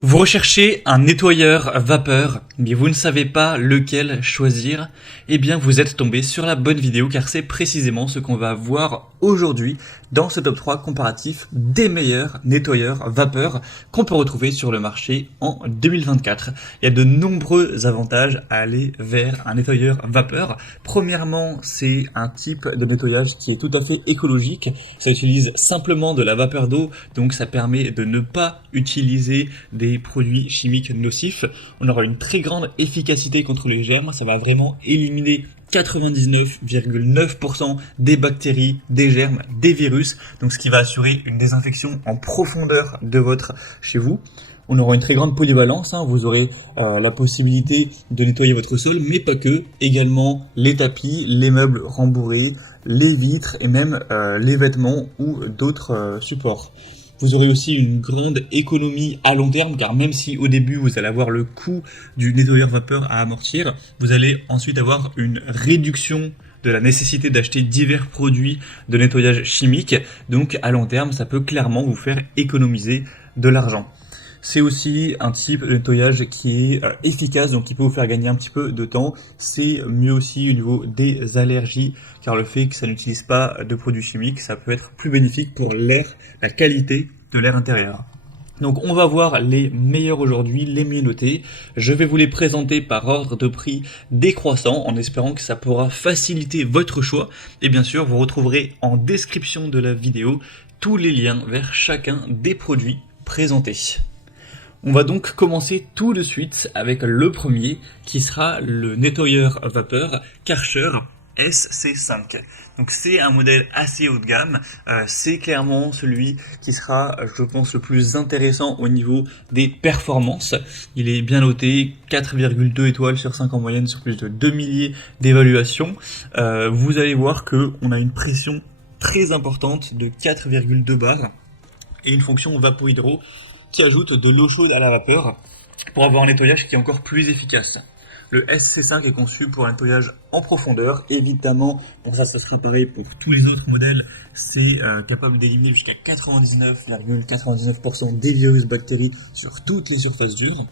Vous recherchez un nettoyeur vapeur, mais vous ne savez pas lequel choisir? Eh bien, vous êtes tombé sur la bonne vidéo car c'est précisément ce qu'on va voir aujourd'hui dans ce top 3 comparatif des meilleurs nettoyeurs vapeur qu'on peut retrouver sur le marché en 2024. Il y a de nombreux avantages à aller vers un nettoyeur vapeur. Premièrement, c'est un type de nettoyage qui est tout à fait écologique. Ça utilise simplement de la vapeur d'eau, donc ça permet de ne pas utiliser des produits chimiques nocifs. On aura une très grande efficacité contre les germes, ça va vraiment éliminer 99,9% des bactéries, des germes, des virus, donc ce qui va assurer une désinfection en profondeur de votre chez vous. On aura une très grande polyvalence, vous aurez la possibilité de nettoyer votre sol, mais pas que, également les tapis, les meubles rembourrés, les vitres et même les vêtements ou d'autres supports. Vous aurez aussi une grande économie à long terme, car même si au début vous allez avoir le coût du nettoyeur vapeur à amortir, vous allez ensuite avoir une réduction de la nécessité d'acheter divers produits de nettoyage chimique. Donc à long terme, ça peut clairement vous faire économiser de l'argent. C'est aussi un type de nettoyage qui est efficace, donc qui peut vous faire gagner un petit peu de temps. C'est mieux aussi au niveau des allergies, car le fait que ça n'utilise pas de produits chimiques, ça peut être plus bénéfique pour l'air, la qualité de l'air intérieur. Donc on va voir les meilleurs aujourd'hui, les mieux notés. Je vais vous les présenter par ordre de prix décroissant en espérant que ça pourra faciliter votre choix. Et bien sûr, vous retrouverez en description de la vidéo tous les liens vers chacun des produits présentés. On va donc commencer tout de suite avec le premier qui sera le nettoyeur vapeur Karcher SC5. Donc c'est un modèle assez haut de gamme, c'est clairement celui qui sera, je pense, le plus intéressant au niveau des performances. Il est bien noté, 4,2 étoiles sur 5 en moyenne sur plus de 2 milliers d'évaluations. Vous allez voir qu'on a une pression très importante de 4,2 bars et une fonction vapo-hydro qui ajoute de l'eau chaude à la vapeur pour avoir un nettoyage qui est encore plus efficace. Le SC5 est conçu pour un nettoyage en profondeur. Évidemment, bon ça sera pareil pour tous les autres modèles, c'est capable d'éliminer jusqu'à 99,99% des virus bactéries sur toutes les surfaces dures.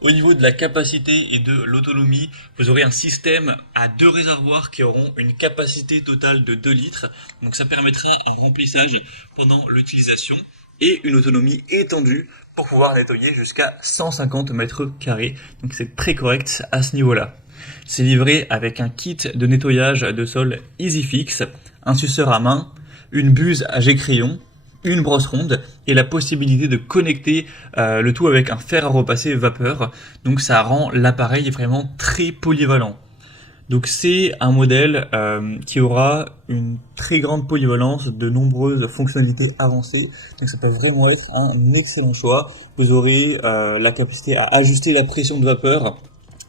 Au niveau de la capacité et de l'autonomie, vous aurez un système à 2 réservoirs qui auront une capacité totale de 2 litres. Donc ça permettra un remplissage pendant l'utilisation et une autonomie étendue pour pouvoir nettoyer jusqu'à 150 mètres carrés. Donc c'est très correct à ce niveau-là. C'est livré avec un kit de nettoyage de sol EasyFix, un suceur à main, une buse à jet crayon, une brosse ronde et la possibilité de connecter le tout avec un fer à repasser vapeur. Donc ça rend l'appareil vraiment très polyvalent. Donc c'est un modèle qui aura une très grande polyvalence, de nombreuses fonctionnalités avancées. Donc ça peut vraiment être un excellent choix. Vous aurez la capacité à ajuster la pression de vapeur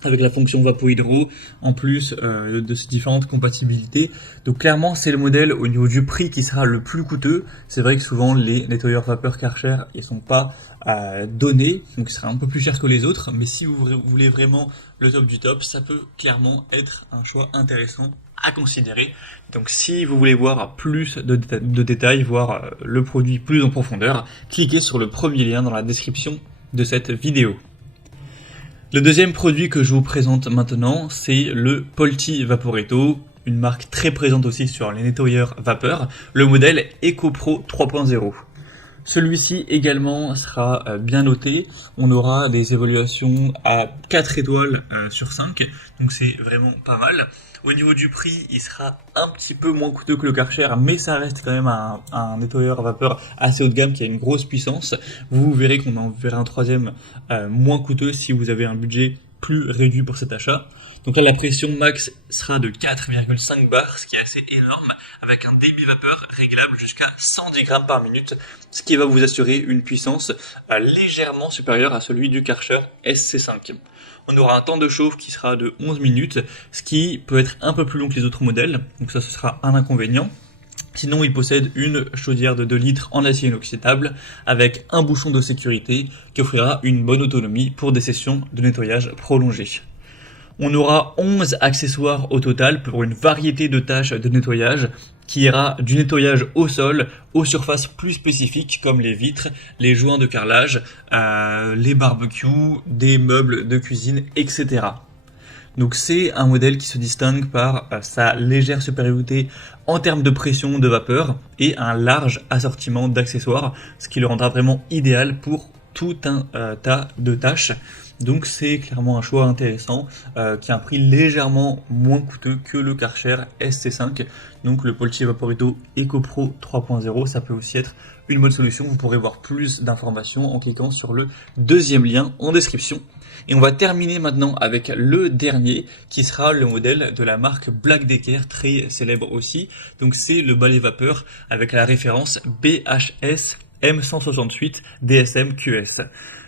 avec la fonction vapo-hydro, en plus de ces différentes compatibilités. Donc clairement, c'est le modèle au niveau du prix qui sera le plus coûteux. C'est vrai que souvent, les nettoyeurs vapeur Karcher, ils sont pas donnés, donc ce sera un peu plus cher que les autres. Mais si vous voulez vraiment le top du top, ça peut clairement être un choix intéressant à considérer. Donc si vous voulez voir plus de détails, voir le produit plus en profondeur, cliquez sur le premier lien dans la description de cette vidéo. Le deuxième produit que je vous présente maintenant, c'est le Polti Vaporetto, une marque très présente aussi sur les nettoyeurs vapeur, le modèle EcoPro 3.0. Celui-ci également sera bien noté, on aura des évaluations à 4 étoiles sur 5, donc c'est vraiment pas mal. Au niveau du prix, il sera un petit peu moins coûteux que le Karcher, mais ça reste quand même un nettoyeur vapeur assez haut de gamme qui a une grosse puissance. Vous verrez qu'on en verra un troisième moins coûteux si vous avez un budget plus réduit pour cet achat. Donc là, la pression max sera de 4,5 bars, ce qui est assez énorme, avec un débit vapeur réglable jusqu'à 110 grammes par minute, ce qui va vous assurer une puissance légèrement supérieure à celui du Karcher SC5. On aura un temps de chauffe qui sera de 11 minutes, ce qui peut être un peu plus long que les autres modèles, donc ça ce sera un inconvénient. Sinon, il possède une chaudière de 2 litres en acier inoxydable avec un bouchon de sécurité qui offrira une bonne autonomie pour des sessions de nettoyage prolongées. On aura 11 accessoires au total pour une variété de tâches de nettoyage qui ira du nettoyage au sol aux surfaces plus spécifiques comme les vitres, les joints de carrelage, les barbecues, des meubles de cuisine, etc. Donc c'est un modèle qui se distingue par sa légère supériorité en termes de pression de vapeur et un large assortiment d'accessoires, ce qui le rendra vraiment idéal pour tout un tas de tâches. Donc c'est clairement un choix intéressant qui a un prix légèrement moins coûteux que le Karcher SC5. Donc le Polchi Vaporito EcoPro 3.0, ça peut aussi être une bonne solution. Vous pourrez voir plus d'informations en cliquant sur le deuxième lien en description. Et on va terminer maintenant avec le dernier qui sera le modèle de la marque Black Decker, très célèbre aussi. Donc c'est le balai vapeur avec la référence BHS M168 DSM QS.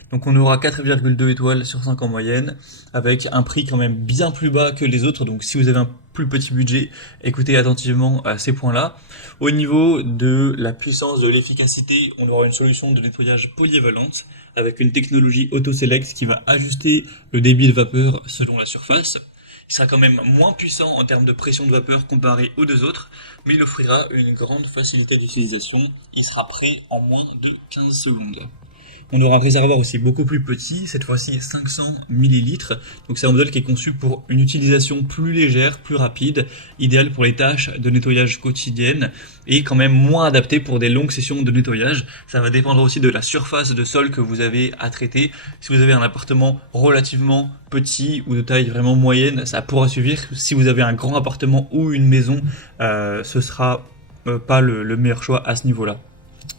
Donc on aura 4,2 étoiles sur 5 en moyenne, avec un prix quand même bien plus bas que les autres. Donc si vous avez un plus petit budget, écoutez attentivement ces points-là. Au niveau de la puissance, de l'efficacité, on aura une solution de nettoyage polyvalente avec une technologie auto-select qui va ajuster le débit de vapeur selon la surface. Il sera quand même moins puissant en termes de pression de vapeur comparé aux deux autres, mais il offrira une grande facilité d'utilisation. Il sera prêt en moins de 15 secondes. On aura un réservoir aussi beaucoup plus petit, cette fois-ci 500 ml. Donc c'est un modèle qui est conçu pour une utilisation plus légère, plus rapide, idéal pour les tâches de nettoyage quotidiennes et quand même moins adapté pour des longues sessions de nettoyage. Ça va dépendre aussi de la surface de sol que vous avez à traiter. Si vous avez un appartement relativement petit ou de taille vraiment moyenne, ça pourra suffire. Si vous avez un grand appartement ou une maison, ce sera pas le meilleur choix à ce niveau-là.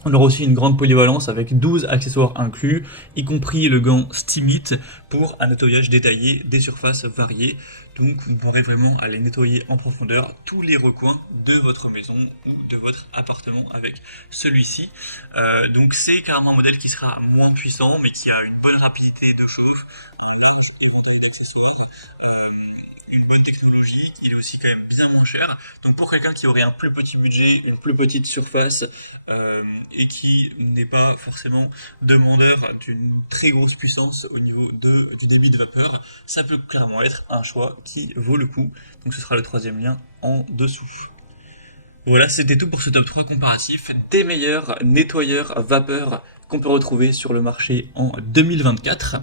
On aura aussi une grande polyvalence avec 12 accessoires inclus, y compris le gant Steamit pour un nettoyage détaillé des surfaces variées. Donc vous pourrez vraiment aller nettoyer en profondeur tous les recoins de votre maison ou de votre appartement avec celui-ci. Donc c'est carrément un modèle qui sera moins puissant mais qui a une bonne rapidité de chauffe, un large éventail d'accessoires, une bonne technologie, il est aussi quand même bien moins cher. Donc pour quelqu'un qui aurait un plus petit budget, une plus petite surface et qui n'est pas forcément demandeur d'une très grosse puissance au niveau du débit de vapeur, ça peut clairement être un choix qui vaut le coup. Donc ce sera le troisième lien en dessous. Voilà, c'était tout pour ce top 3 comparatif des meilleurs nettoyeurs vapeur qu'on peut retrouver sur le marché en 2024.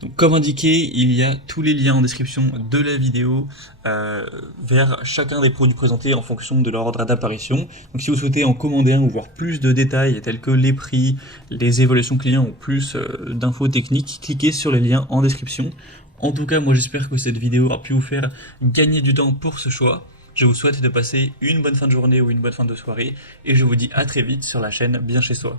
Donc, comme indiqué, il y a tous les liens en description de la vidéo vers chacun des produits présentés en fonction de leur ordre d'apparition. Donc si vous souhaitez en commander un ou voir plus de détails tels que les prix, les évaluations clients ou plus d'infos techniques, cliquez sur les liens en description. En tout cas, moi j'espère que cette vidéo aura pu vous faire gagner du temps pour ce choix. Je vous souhaite de passer une bonne fin de journée ou une bonne fin de soirée et je vous dis à très vite sur la chaîne Bien Chez Soi.